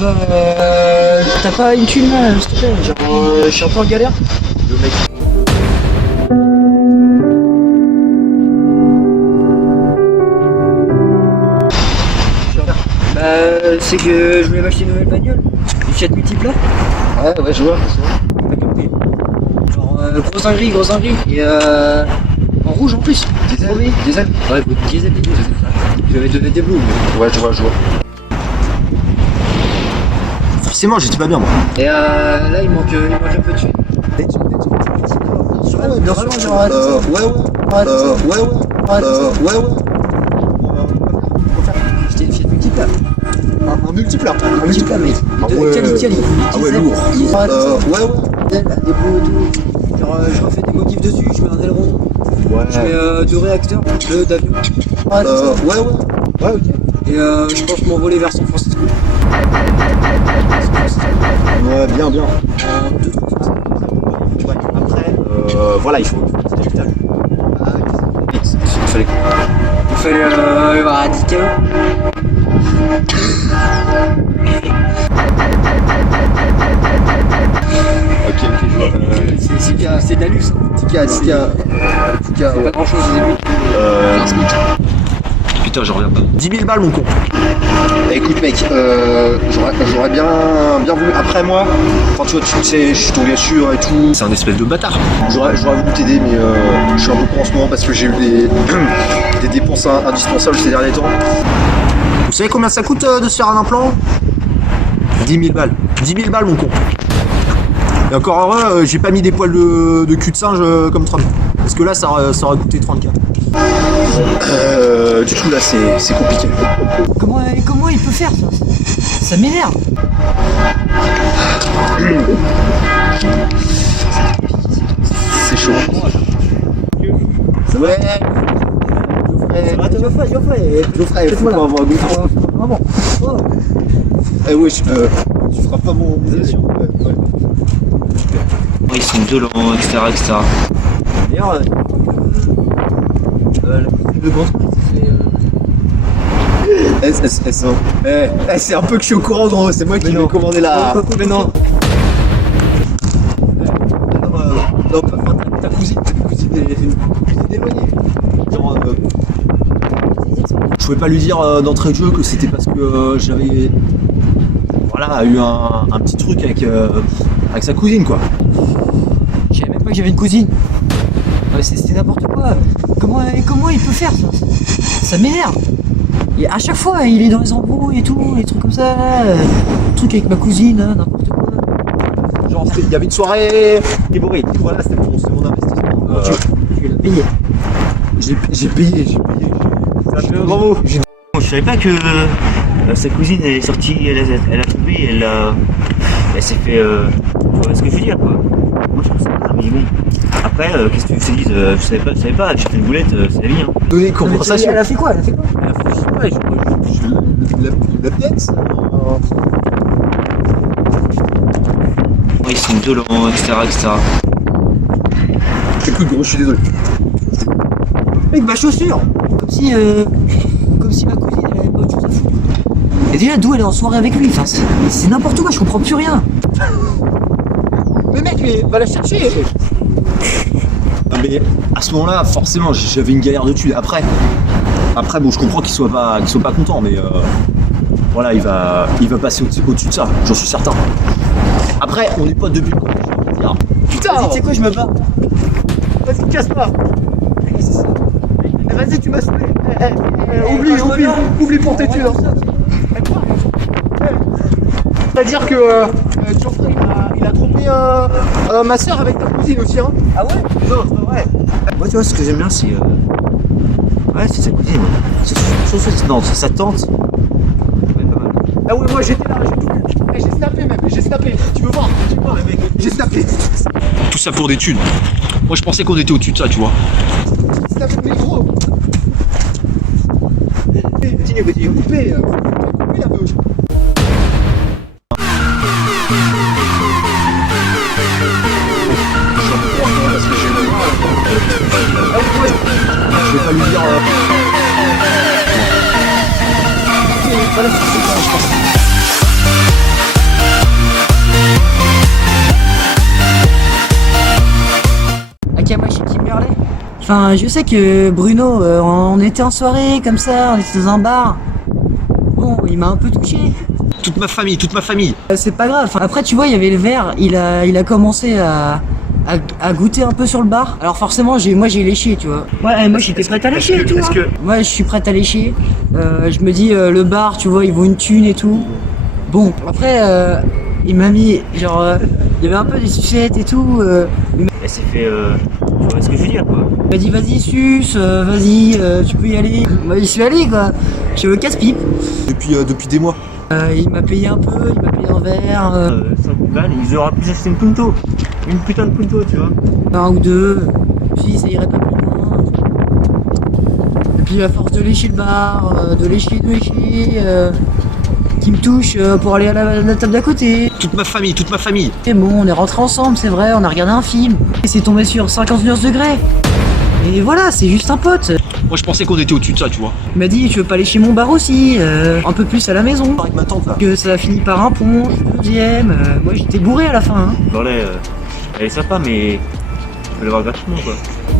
T'as pas une thune là, s'il te plaît? Genre, je suis un peu en galère. Le mec. C'est que je voulais m'acheter une nouvelle bagnole. Une Fiat Multipla. Ouais, je vois. T'as capté? Genre, grosse dinguerie. Et en rouge en plus. Diesel. Oui. Diesel. Ouais, diesel. Je vais donner des bleus. Ouais, je vois. Forcément, j'étais pas bien, moi. Et là, il manque un peu de thunes. C'était une Fiat Multipla. Un multiplat. Un Multipla, mec. Ah ouais. Cali. Ah ouais, lourd. Des bleus, tout. Genre, je refais des motifs dessus, je mets un aileron. Ouais. Je mets deux réacteurs, deux d'avion. Ouais, ok. Et je pense m'envoler vers San Francisco. Ouais, bien. Deux trucs comme ça. Ouais, après, voilà, il faut un petit capital. Vite, il fallait. À 10 kg. Ok, je vois. C'est de la luxe. Tika. C'est pas grand chose au début. Putain, j'en reviens pas. 10 000 balles, mon con. Écoute, mec, j'aurais bien voulu. Après, moi, enfin, tu vois, tu sais, je suis ton gars sûr et tout. C'est un espèce de bâtard. J'aurais voulu t'aider, mais je suis un peu con en ce moment parce que j'ai eu des dépenses indispensables ces derniers temps. Vous savez combien ça coûte de se faire un implant? 10 000 balles. 10 000 balles, mon con. Et encore heureux, j'ai pas mis des poils de cul de singe comme Trump. Parce que là, ça aurait coûté 30K. Du coup, là, c'est compliqué. Comment il peut faire ça? Ça m'énerve. C'est chaud. Ouais. Geoffrey, faut pas avoir goût. Vraiment. Oh. Eh wesh, tu feras pas mon mission. Ouais. Ils sont violents, etc. D'ailleurs, la coupe de Gantois, C'est un peu que je suis au courant, gros. C'est moi qui vais commander la. Mais non. Non, ta cousine est éloignée. Genre, je pouvais pas lui dire d'entrée de jeu que c'était parce que j'avais eu un petit truc avec sa cousine, quoi. Je savais même pas que j'avais une cousine. C'était n'importe quoi. Comment il peut faire ça? Ça m'énerve. Et à chaque fois, il est dans les embrouilles et tout, des trucs comme ça. Truc avec ma cousine, hein, n'importe quoi. Genre, il y avait une soirée dévorée. Voilà, c'était mon investissement. Tu l'as payé. J'ai payé. Ça fait un grand mot. Je savais pas que sa cousine elle est sortie, elle a tombé, elle s'est fait. Tu vois ce que je veux dire, quoi. Moi je trouve ça bizarre, mais bon. Après, qu'est-ce que tu te dises? Je savais pas, j'ai fait une boulette, c'est la vie, hein. Donner compensation. Elle a fait quoi? Elle a fait, je sais pas, La pièce. ils sont violents, etc. Écoute, gros, je suis désolé. Mec, ma chaussure. Comme si ma cousine elle avait pas autre chose à foutre. Et déjà d'où elle est en soirée avec lui, enfin c'est n'importe quoi, je comprends plus rien. Mais mec, va la chercher. Mais à ce moment-là, forcément, j'avais une galère de thunes. Après, bon, je comprends qu'il soit pas content, mais voilà, il va passer au-dessus de ça, j'en suis certain. Après, on n'est pas depuis le collège, on va dire. Putain, Vas-y, tu sais quoi, je me bats. vas-y, casse-toi. Vas-y, tu m'as saoulé. Oublie pour tes thunes. C'est-à-dire que Geoffrey, il a trompé ma soeur avec ta cousine aussi, hein. Ah ouais? Non, c'est pas vrai. Moi, tu vois, ce que j'aime bien, c'est. Ouais, c'est sa cousine. Non, c'est sa tante. Ouais, pas mal. Ah ouais, moi j'étais là, j'ai snappé même, Tu veux voir, mec, j'ai snappé. Tout ça pour des thunes. Moi je pensais qu'on était au-dessus de ça, tu vois. J'ai snappé, mais gros. Continue. Coupé la bouche. Je vais pas lui dire. Voilà, c'est ça, je pense. Enfin, je sais que Bruno, on était en soirée comme ça, on était dans un bar. Bon, il m'a un peu touché. Toute ma famille, toute ma famille. C'est pas grave. Enfin, après, tu vois, il y avait le verre. Il a commencé à goûter un peu sur le bar. Alors forcément, moi j'ai léché, tu vois. Ouais, moi j'étais prête à lécher et tout. Est-ce que Moi, je suis prête à lécher. Je me dis, le bar, tu vois, il vaut une thune et tout. Bon, après, il m'a mis, genre, il y avait un peu des sucettes et tout. elle s'est fait, tu vois ce que je veux dire quoi. Il m'a dit, vas-y, suce, vas-y, tu peux y aller. Moi, j'y suis allé, quoi. Je me casse-pipe. Depuis des mois. Il m'a payé un peu, il m'a payé un verre, 5 balles, ils auraient pu acheter une punto. Une putain de punto, tu vois. un ou deux. Puis ça irait pas plus loin. Et puis à force de lécher le bar, de lécher, qui me touche pour aller à la table d'à côté. Toute ma famille, toute ma famille. Et bon, on est rentrés ensemble, c'est vrai, on a regardé un film. Et c'est tombé sur 50 degrés. Et voilà, c'est juste un pote. Moi je pensais qu'on était au-dessus de ça, tu vois. Il m'a dit, tu veux pas lécher mon bar aussi, un peu plus à la maison. Avec ma tante là. Que ça a fini par un pont, le deuxième. Moi j'étais bourré à la fin. Hein. Dans les, elle est sympa, mais tu peux l'avoir gratuitement quoi.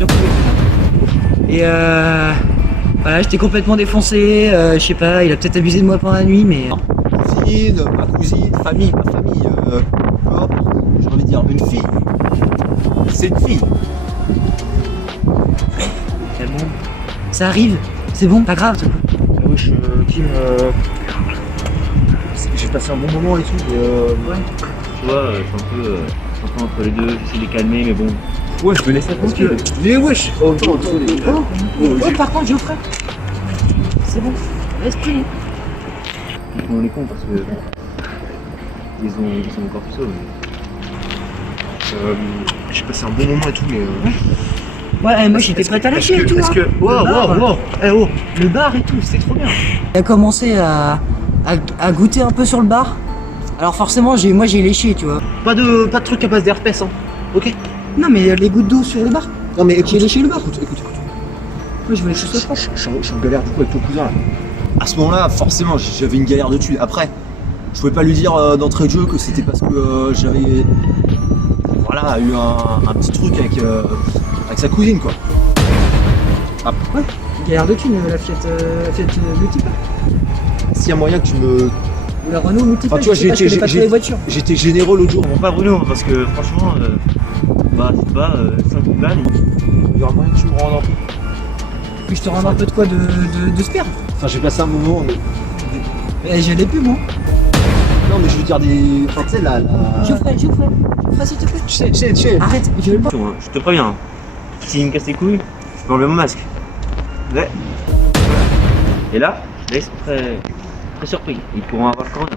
J'en pouvais plus. Et voilà, j'étais complètement défoncé. Je sais pas, il a peut-être abusé de moi pendant la nuit, mais. Ma cousine, famille, ma famille. Hop, j'ai envie de dire, une fille. C'est une fille. C'est bon. Ça arrive, c'est bon, pas grave. Ah oui, Kim, j'ai passé un bon moment et tout, mais Ouais. tu vois, je suis un peu entre les deux, j'essaie de les calmer, mais bon. Ouais, je me laisse tranquille. Mais wesh. Oh, par contre, Geoffrey. C'est bon, laisse prier. On est con parce que ils sont encore plus sauts. J'ai passé un bon moment et tout, mais. Ouais, moi j'étais prête à lâcher et tout. Est-ce Hein. que. Wow. Eh oh, le bar et tout, c'était trop bien. Il a commencé à goûter un peu sur le bar. Alors forcément, moi j'ai léché, tu vois. Pas de truc à base d'herpès, hein. Ok. Non, mais les gouttes d'eau sur le bar. Non, mais J'ai léché le bar. Écoute. Moi je voulais juste ça. Je suis en galère du coup avec ton cousin là. À ce moment-là, forcément, j'avais une galère dessus. Après, je pouvais pas lui dire d'entrée de jeu que c'était parce que j'avais voilà, eu un petit truc avec sa cousine quoi. Ouais, galère de thune, la Fiat multiple. S'il y a moyen que tu me. Ou la Renault multiple. Enfin, tu vois, je sais pas, je connais pas trop les voitures. J'étais généreux l'autre jour. Bon, pas Bruno, parce que franchement, bah, je sais pas, 5 balles. Il y aura moyen que tu me rendes un peu. Puis je te rends un peu de quoi de sperme. Enfin, j'ai passé un moment, mais. Eh, je l'ai plus, moi. Non, mais je veux dire des. Enfin, tu sais, la. Geoffrey, s'il te plaît. Tu sais. Arrête, je veux pas. Je te préviens, hein. S'il me casse les couilles, je peux enlever mon masque. Ouais. Et là ils sont très, très surpris. Ils pourront avoir Corona.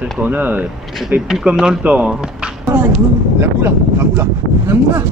Celle Corona, ça fait plus comme dans le temps. Hein. Voilà, La moula. la moula.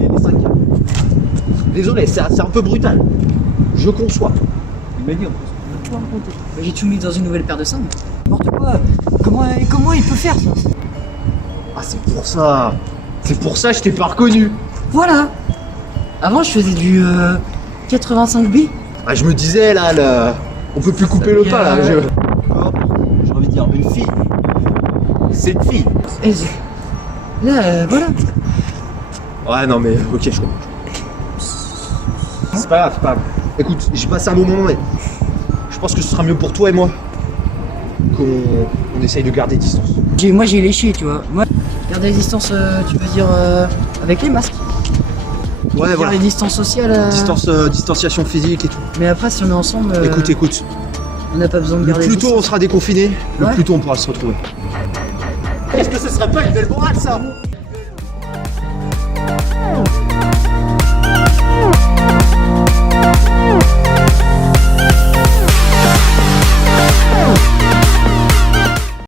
Et les 5 Désolé, c'est un peu brutal. Je conçois. Il m'a dit en plus. J'ai tout mis dans une nouvelle paire de seins. N'importe quoi. Comment il peut faire ça? Ah, c'est pour ça. C'est pour ça que je t'ai pas reconnu. Voilà. Avant, je faisais du 85B. Ah, je me disais là, on peut plus couper le pas là. Hop, j'ai envie de dire, une fille. C'est une fille. Et là, voilà. Ouais, non, mais ok, je comprends. C'est pas grave. Écoute, j'ai passé un bon moment, mais je pense que ce sera mieux pour toi et moi qu'on essaye de garder distance. Moi, j'ai léché, tu vois. Moi, garder les distances, tu veux dire avec les masques. Ouais, Faire voilà. les distances sociales. Distanciation physique et tout. Mais après, si on est ensemble, Écoute. on n'a pas besoin de Le garder plus les tôt on sera déconfiné, le Ouais. plus tôt on pourra se retrouver. Est-ce que ce serait pas une belle morale ça?